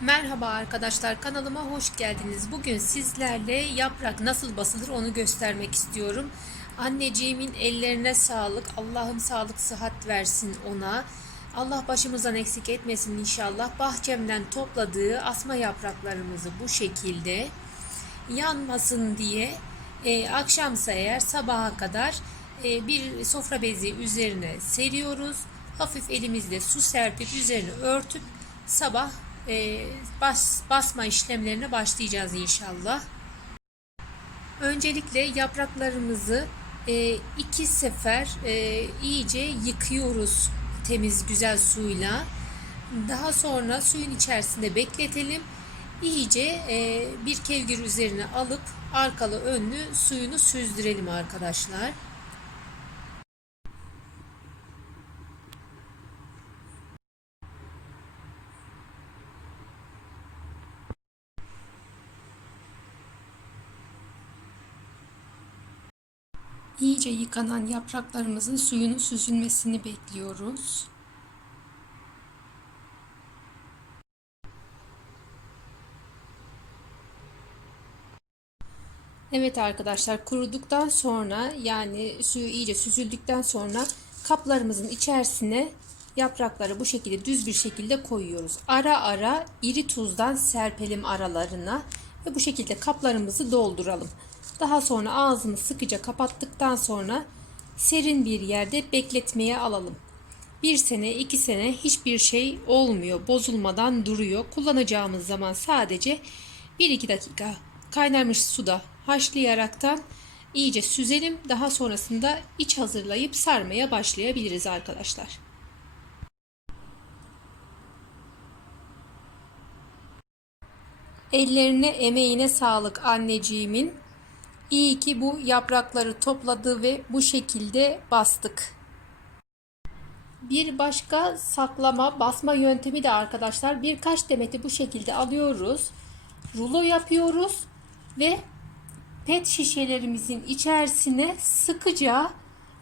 Merhaba arkadaşlar kanalıma hoş geldiniz. Bugün sizlerle yaprak nasıl basılır onu göstermek istiyorum. Anneciğimin ellerine sağlık. Allah'ım sağlık sıhhat versin ona. Allah başımızdan eksik etmesin inşallah. Bahçemden topladığı asma yapraklarımızı bu şekilde yanmasın diye e, akşamsa eğer sabaha kadar e, bir sofra bezi üzerine seriyoruz. Hafif elimizle su serpip üzerine örtüp sabah e, bas, basma işlemlerine başlayacağız inşallah. Öncelikle yapraklarımızı e, iki sefer e, iyice yıkıyoruz temiz güzel suyla. Daha sonra suyun içerisinde bekletelim. İyice e, bir kevgir üzerine alıp arkalı önlü suyunu süzdürelim arkadaşlar. İyice yıkanan yapraklarımızın suyunu süzülmesini bekliyoruz. Evet arkadaşlar kuruduktan sonra yani suyu iyice süzüldükten sonra kaplarımızın içerisine yaprakları bu şekilde düz bir şekilde koyuyoruz. Ara ara iri tuzdan serpelim aralarına ve bu şekilde kaplarımızı dolduralım. Daha sonra ağzını sıkıca kapattıktan sonra serin bir yerde bekletmeye alalım. Bir sene iki sene hiçbir şey olmuyor bozulmadan duruyor. Kullanacağımız zaman sadece 1-2 dakika kaynarmış suda haşlayaraktan iyice süzelim. Daha sonrasında iç hazırlayıp sarmaya başlayabiliriz arkadaşlar. Ellerine emeğine sağlık anneciğimin. İyi ki bu yaprakları topladı ve bu şekilde bastık. Bir başka saklama basma yöntemi de arkadaşlar birkaç demeti bu şekilde alıyoruz. Rulo yapıyoruz ve pet şişelerimizin içerisine sıkıca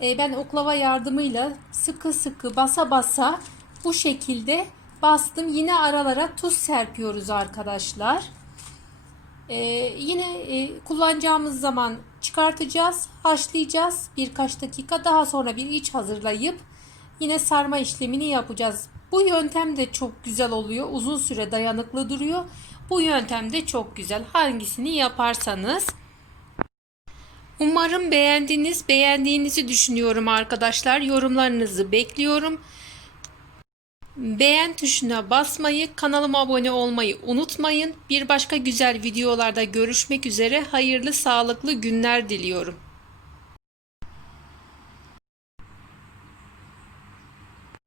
e, ben oklava yardımıyla sıkı sıkı basa basa bu şekilde bastım. Yine aralara tuz serpiyoruz arkadaşlar. Ee, yine e, kullanacağımız zaman çıkartacağız, haşlayacağız birkaç dakika. Daha sonra bir iç hazırlayıp yine sarma işlemini yapacağız. Bu yöntem de çok güzel oluyor. Uzun süre dayanıklı duruyor. Bu yöntem de çok güzel. Hangisini yaparsanız. Umarım beğendiniz. Beğendiğinizi düşünüyorum arkadaşlar. Yorumlarınızı bekliyorum. Beğen tuşuna basmayı, kanalıma abone olmayı unutmayın. Bir başka güzel videolarda görüşmek üzere. Hayırlı, sağlıklı günler diliyorum.